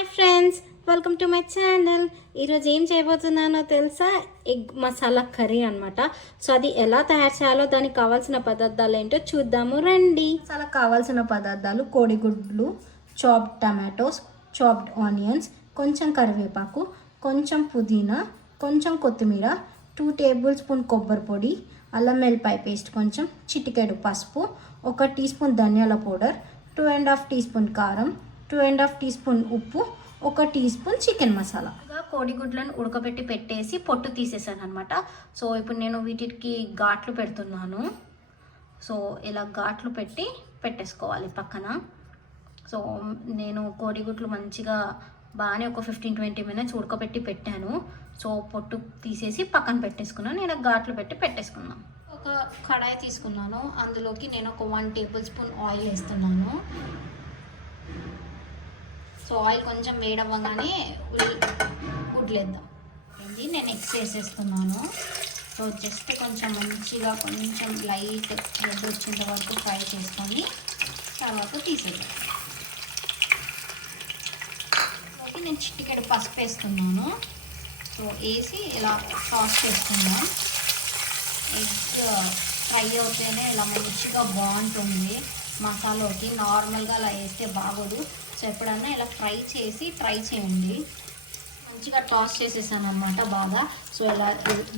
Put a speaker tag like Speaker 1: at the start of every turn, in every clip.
Speaker 1: Hi friends welcome to my channel. ఈరోజు ఏం చేయబోతున్నానో తెలుసా? ఎగ్ మసాలా కర్రీ అనమాట సో అది ఎలా తయారు చేయాలో దానికి కావాల్సిన పదార్థాలు ఏంటో చూద్దాము రండి. మసాలా కావాల్సిన పదార్థాలు కోడిగుడ్లు చాప్డ్ టమాటోస్ చాప్డ్ ఆనియన్స్ కొంచెం కరివేపాకు కొంచెం పుదీనా కొంచెం కొత్తిమీర టూ టేబుల్ స్పూన్ కొబ్బరి పొడి అల్లం వెల్లిపాయ పేస్ట్ కొంచెం చిటికెడు పసుపు ఒక టీ స్పూన్ ధనియాల powder two and half teaspoon కారం two and half teaspoon ఉప్పు ఒక టీ స్పూన్ చికెన్ మసాలా. కోడిగుడ్లను ఉడకబెట్టి పెట్టేసి పొట్టు తీసేసాను అనమాట సో ఇప్పుడు నేను వీటికి ఘాట్లు పెడుతున్నాను. సో ఇలా ఘాట్లు పెట్టి పెట్టేసుకోవాలి పక్కన. సో నేను కోడిగుడ్లు మంచిగా బాగానే ఒక ఫిఫ్టీన్ ట్వంటీ మినిట్స్ ఉడకబెట్టి పెట్టాను. సో పొట్టు తీసేసి పక్కన పెట్టేసుకున్నాను. నేను ఘాట్లు పెట్టి పెట్టేసుకున్నాను ఒక కడాయి తీసుకున్నాను. అందులోకి నేను ఒక వన్ టేబుల్ స్పూన్ ఆయిల్ వేస్తున్నాను. సో ఆయిల్ కొంచెం వేడవ్వగానే ఉల్లి గుడ్లేద్దాం ఇది నేను ఎక్స్ వేసేస్తున్నాను సో జస్ట్ కొంచెం మంచిగా కొంచెం లైట్ రెడ్ వచ్చేంత వరకు ఫ్రై చేసుకొని తర్వాత తీసేద్దాం. ఓకే నేను చిట్టికెడు పసుపు వేస్తున్నాను. సో వేసి ఇలా సాస్ చేసుకుందాం. ఎగ్ ఫ్రై అవుతేనే ఇలా మంచిగా బాగుంటుంది. మసాలాకి నార్మల్గా అలా వేస్తే బాగోదు. సో ఎప్పుడన్నా ఇలా ఫ్రై చేసి ట్రై చేయండి. మంచిగా టాస్ చేసేసాను అనమాట బాగా. సో ఇలా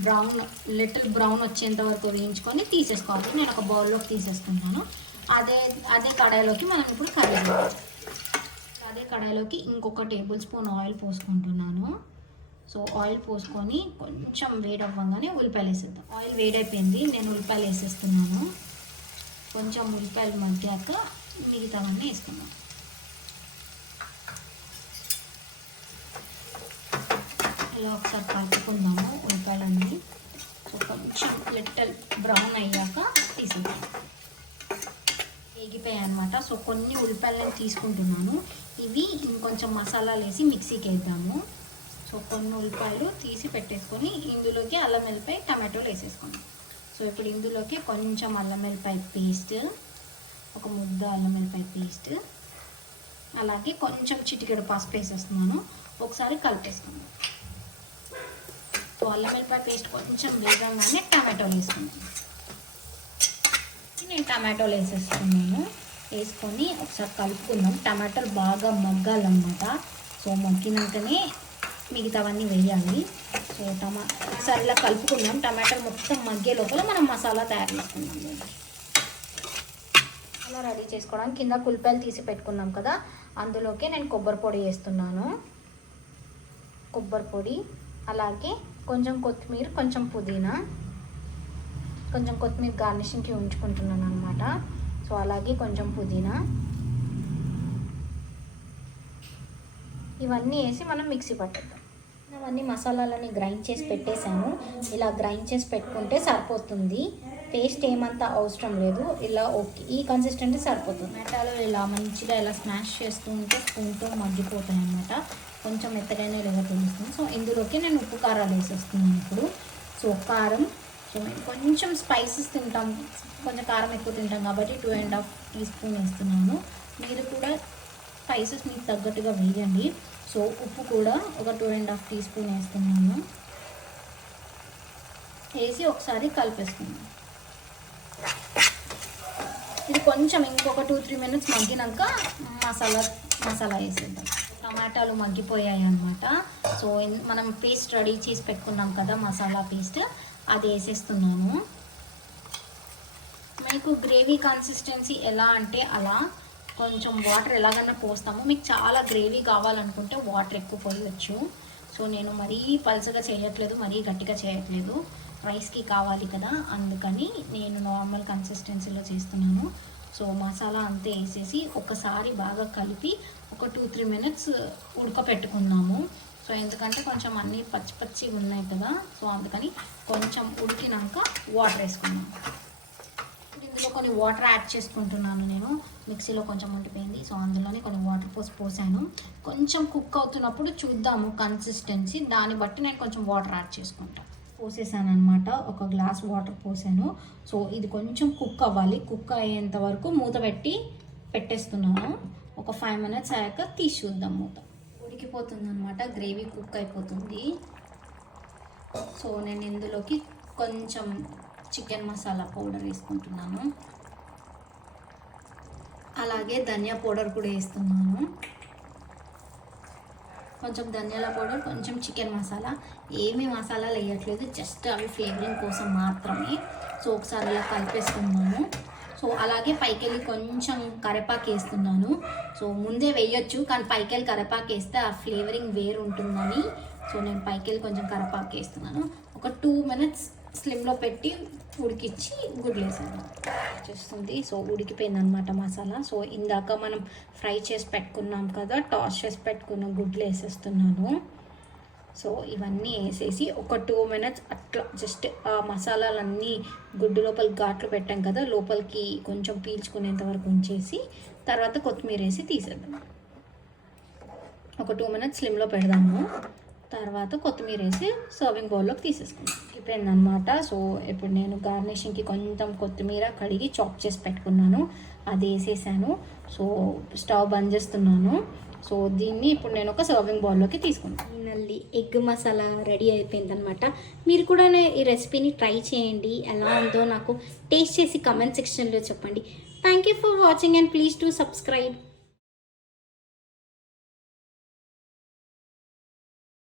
Speaker 1: బ్రౌన్ లిటిల్ బ్రౌన్ వచ్చేంత వరకు వేయించుకొని తీసేసుకోవాలి. నేను ఒక బౌల్లోకి తీసేసుకుంటాను. అదే అదే కడాయిలోకి మనం ఇప్పుడు కర్రీ అదే కడాయిలోకి ఇంకొక టేబుల్ స్పూన్ ఆయిల్ పోసుకుంటున్నాను. సో ఆయిల్ పోసుకొని కొంచెం వేడవ్వగానే ఉల్లిపాయలు వేసేద్దాం. ఆయిల్ వేడైపోయింది. నేను ఉల్లిపాయలు వేసేస్తున్నాను. కొంచెం ఉల్లిపాయలు మగ్గాక మిగతావన్నీ వేసుకున్నాను ఇలా ఒకసారి కలుపుకుందాము ఉల్లిపాయలన్నీ. సో కొంచెం లిటిల్ బ్రౌన్ అయ్యాక తీసుకుందాం వేగిపోయాయి అనమాట సో కొన్ని ఉల్లిపాయలు నేను తీసుకుంటున్నాను. ఇవి ఇంకొంచెం మసాలాలు వేసి మిక్సీకి వేద్దాము. సో కొన్ని ఉల్లిపాయలు తీసి పెట్టేసుకొని ఇందులోకి అల్లం వెల్లిపాయ టమాటోలు వేసేసుకున్నాం సో ఇప్పుడు ఇందులోకి కొంచెం అల్లం వెల్లిపాయ పేస్ట్ ఒక ముద్ద అల్లం వెల్లిపాయ పేస్ట్ అలాగే కొంచెం చిటికెడు పసుపు వేసేస్తున్నాను. ఒకసారి కలిపేసుకుందాం. సో అల్లం వెల్లిపాయ పేస్ట్ కొంచెం వేగంగానే టమాటోలు వేసుకున్నాను నేను టమాటోలు వేసేస్తున్నాను వేసుకొని ఒకసారి కలుపుకుందాం. టమాటాలు బాగా మగ్గాలన్నమాట. సో మగ్గినాకనే మిగతావన్నీ వేయాలి. సో టమా ఒకసారి ఇలా కలుపుకుందాం. టమాటాలు మొత్తం మగ్గే లోపల మనం మసాలా తయారు చేసుకుందాం అలా రెడీ చేసుకోవడానికి కింద కుల్పాయలు తీసి పెట్టుకున్నాం కదా. అందులోకి నేను కొబ్బరి పొడి వేస్తున్నాను. కొబ్బరి పొడి అలాగే కొంచెం కొత్తిమీర కొంచెం పుదీనా కొంచెం కొత్తిమీర గార్నిషింగ్కి ఉంచుకుంటున్నాను అనమాట సో అలాగే కొంచెం పుదీనా. ఇవన్నీ వేసి మనం మిక్సీ పట్టేద్దాం అవన్నీ మసాలాలని గ్రైండ్ చేసి పెట్టేశాను. ఇలా గ్రైండ్ చేసి పెట్టుకుంటే సరిపోతుంది. పేస్ట్ ఏమంత అవసరం లేదు. ఇలా ఓకే. ఈ కన్సిస్టెంట్ సరిపోతుంది. టమాటాలు ఇలా మంచిగా ఇలా స్మాష్ చేస్తూ ఉంటే స్పూన్తో మగ్గిపోతాయి అనమాట కొంచెం మెత్తగానే లేదా తెలుస్తుంది. సో ఇందులోకి నేను ఉప్పు కారాలు వేసేస్తున్నాను ఇప్పుడు. సో కారం. కొంచెం స్పైసెస్ తింటాం. కొంచెం కారం ఎక్కువ తింటాం కాబట్టి two and half teaspoon వేస్తున్నాను. మీరు కూడా స్పైసెస్ మీకు తగ్గట్టుగా వేయండి. సో ఉప్పు కూడా ఒక two and half teaspoon వేస్తున్నాను. వేసి ఒకసారి కలిపేసుకున్నాను ఇది కొంచెం ఇంకొక టూ త్రీ మినిట్స్ మగ్గినాక మసాలా మసాలా వేసేద్దాం. టమాటాలు మగ్గిపోయాయి అనమాట సో మనం పేస్ట్ రెడీ చేసి పెట్టుకున్నాం కదా మసాలా పేస్ట్ అది వేసేస్తున్నాను. మీకు గ్రేవీ కన్సిస్టెన్సీ ఎలా అంటే అలా కొంచెం వాటర్ ఎలాగన్నా పోస్తాము. మీకు చాలా గ్రేవీ కావాలనుకుంటే వాటర్ ఎక్కువ పోయవచ్చు సో నేను మరీ పలుసగా చేయట్లేదు మరీ గట్టిగా చేయట్లేదు. రైస్కి కావాలి కదా అందుకని నేను నార్మల్ కన్సిస్టెన్సీలో చేస్తున్నాను. సో మసాలా అంతా వేసేసి ఒకసారి బాగా కలిపి ఒక టూ త్రీ మినిట్స్ ఉడకపెట్టుకుందాము సో ఎందుకంటే కొంచెం అన్నీ పచ్చి పచ్చిగా ఉన్నాయి కదా సో అందుకని కొంచెం ఉడికినాక వాటర్ వేసుకున్నాం ఇందులో కొన్ని వాటర్ యాడ్ చేసుకుంటున్నాను నేను. మిక్సీలో కొంచెం ఉండిపోయింది. సో అందులోనే కొన్ని వాటర్ పోసి పోసాను. కొంచెం కుక్ అవుతున్నప్పుడు చూద్దాము కన్సిస్టెన్సీ. దాన్ని బట్టి నేను కొంచెం వాటర్ యాడ్ చేసుకుంటాను పోసేసాను అనమాట ఒక గ్లాస్ వాటర్ పోసాను. సో ఇది కొంచెం కుక్ అవ్వాలి. కుక్ అయ్యేంత వరకు మూత పెట్టి పెట్టేస్తున్నాను. ఒక ఫైవ్ మినిట్స్ అయ్యాక తీసి చూద్దాం మూత. ఉడికిపోతుంది అనమాట గ్రేవీ కుక్ అయిపోతుంది. సో నేను ఇందులోకి కొంచెం చికెన్ మసాలా పౌడర్ వేసుకుంటున్నాను. అలాగే ధనియా పౌడర్ కూడా వేస్తున్నాను. కొంచెం ధనియాల పౌడర్ కొంచెం చికెన్ మసాలా. ఏమీ మసాలాలు వేయట్లేదు జస్ట్ అవి ఫ్లేవరింగ్ కోసం మాత్రమే. సో ఒకసారి ఇలా కలిపేసుకున్నాను సో అలాగే పైకెళ్ళి కొంచెం కరివేపాకు వేస్తున్నాను. సో ముందే వేయొచ్చు కానీ పైకెళ్ళి కరివేపాకు వేస్తే ఆ ఫ్లేవరింగ్ వేరు ఉంటుందని సో నేను పైకెళ్ళి కొంచెం కరివేపాకు వేస్తున్నాను. ఒక టూ మినిట్స్ స్లిమ్లో పెట్టి ఉడికిచ్చి గుడ్లు వచ్చేస్తుంది. చేస్తుంది సో ఉడికిపోయింది అనమాట మసాలా. సో ఇందాక మనం ఫ్రై చేసి పెట్టుకున్నాం కదా టాస్ చేసి పెట్టుకున్న గుడ్లు వేసేస్తున్నాను. సో ఇవన్నీ వేసేసి ఒక టూ మినిట్స్ అట్లా జస్ట్ ఆ మసాలాలన్నీ గుడ్డు లోపల ఘాట్లు పెట్టాం కదా లోపలికి కొంచెం పీల్చుకునేంత వరకు ఉంచేసి తర్వాత కొత్తిమీర వేసి తీసేద్దాం. ఒక టూ మినిట్స్ స్లిమ్లో పెడదాము. తర్వాత కొత్తిమీర వేసి సర్వింగ్ బౌల్లోకి తీసేసుకుందాం. అయిపోయిందనమాట సో ఇప్పుడు నేను గార్నిషింగ్కి కొంచెం కొత్తిమీర కడిగి చాప్ చేసి పెట్టుకున్నాను. అది వేసేసాను. సో స్టవ్ బంద్ చేస్తున్నాను. సో దీన్ని ఇప్పుడు నేను ఒక సర్వింగ్ బౌల్లోకి తీసుకుంటాను ఫైనల్లీ ఎగ్ మసాలా రెడీ అయిపోయిందనమాట మీరు కూడా ఈ రెసిపీని ట్రై చేయండి. ఎలా ఉందో నాకు టేస్ట్ చేసి కమెంట్ సెక్షన్లో చెప్పండి. Thank you for watching and please to subscribe